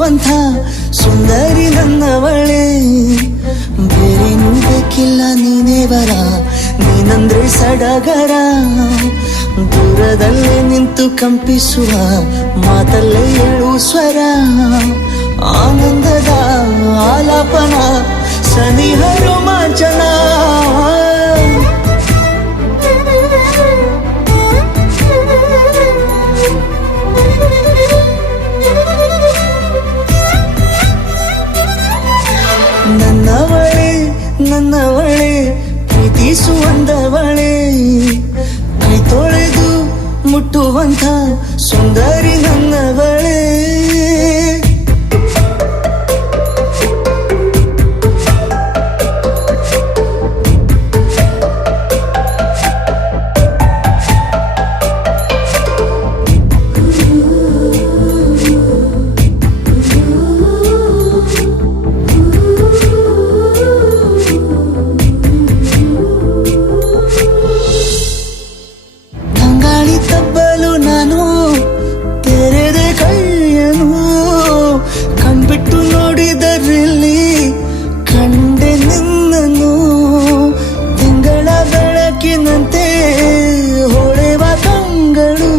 ಮುಟ್ಟುವಂಥ ಸುಂದರಿ ನನ್ನವಳೆ. ಬೇರೇನೂ ಬೇಕಿಲ್ಲ ನೀನೇ ಬರ, ನೀನಂದ್ರೆ ಸಡಗರ. ದೂರದಲ್ಲೇ ನಿಂತು ಕಂಪಿಸುವ ಮಾತಲ್ಲೇ ಏಳು ಸ್ವರ. ಆನಂದದ ಆಲಾಪನ ಸನಿಹ ರೋಮಾಂಚನ. ನನ್ನವಳೆ ನನ್ನವಳೆ ಪ್ರೀತಿಸುವಂದವಳೆ. ಕೈ ತೊಳೆದು ಮುಟ್ಟುವಂಥ ಸುಂದರಿ ನನ್ನವಳೆ. ತಬ್ಬಲು ನಾನು ತೆರೆದೆ ಕೈಯನು, ಕಣ್ಬಿಟ್ಟು ನೋಡಿದರಲ್ಲಿ ಕಂಡೆ ನಿನ್ನನು. ತಿಂಗಳ ಬೆಳಕಿನಂತೆ ಹೊಳೆವ ಕಂಗಳು,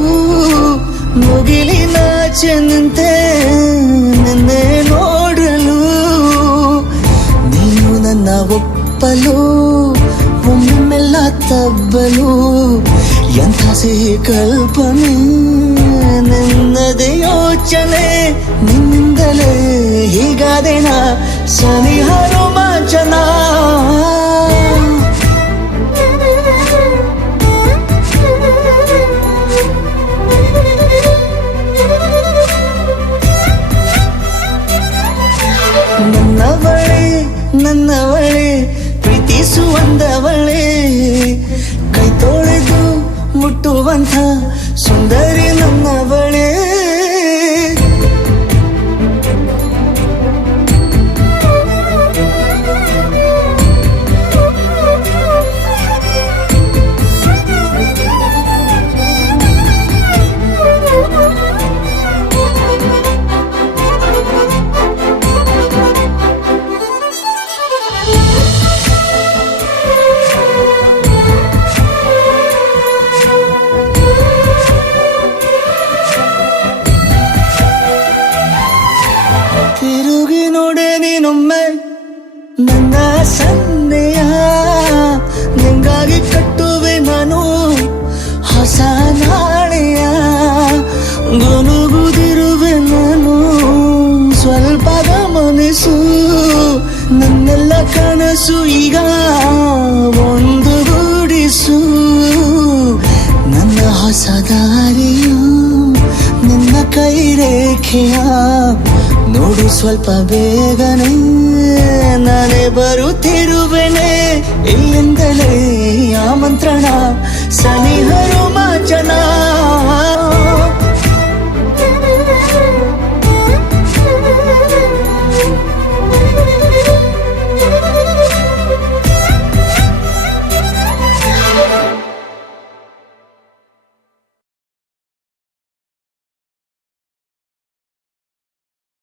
ಮುಗಿಲಿನಾಚೆ ನಿಂತೆ ನಿನ್ನೆ ನೋಡಲು. ನೀನು ನನ್ನ ಒಪ್ಪಲು ಒಮ್ಮೆಲ್ಲ ತಬ್ಬಲು. ಎಂಥ ಸಿಹಿ ಕಲ್ಪನೆ ನಿನ್ನದೇ ಯೋಚನೆ. ನಿನ್ನಿಂದಲೇ ಹೀಗಾದೆನ ಸನಿಹ ರೋಮಾಂಚನ. ನನ್ನವಳೆ ನನ್ನವಳೆ ಪ್ರೀತಿಸುವಂದವಳೆ. ಕೈ ತೊಳೆದು ಮುಟ್ಟುವಂಥ ಸುಂದರಿ ನನ್ನವಳೆ. ತಿರುಗಿ ನೋಡೆ ನೀನೊಮ್ಮೆ ನನ್ನ ಸನ್ನೆಯ. ನಿಂಗಾಗಿ ಕಟ್ಟುವೆ ನಾನು ಹೊಸ ನಾಳೆಯ. ಗುನುಗುದಿರುವೆ ನಾನು ಸ್ವಲ್ಪ ಗಮನಿಸು. ನನ್ನೆಲ್ಲ ಕನಸು ಈಗ ಒಂದು ಗೂಡಿಸು. ನನ್ನ ಹೊಸ ದಾರಿಯು ನಿನ್ನ ಕೈ ರೇಖೆಯ ನೋಡು ಸ್ವಲ್ಪ ಬೇಗನೆ. ನಾನೇ ಬರುತ್ತಿರುವೆನೆ ಇಲ್ಲಿಂದಲೇ ಆಮಂತ್ರಣ ಸನಿಹ ರೋಮಾಂಚನ.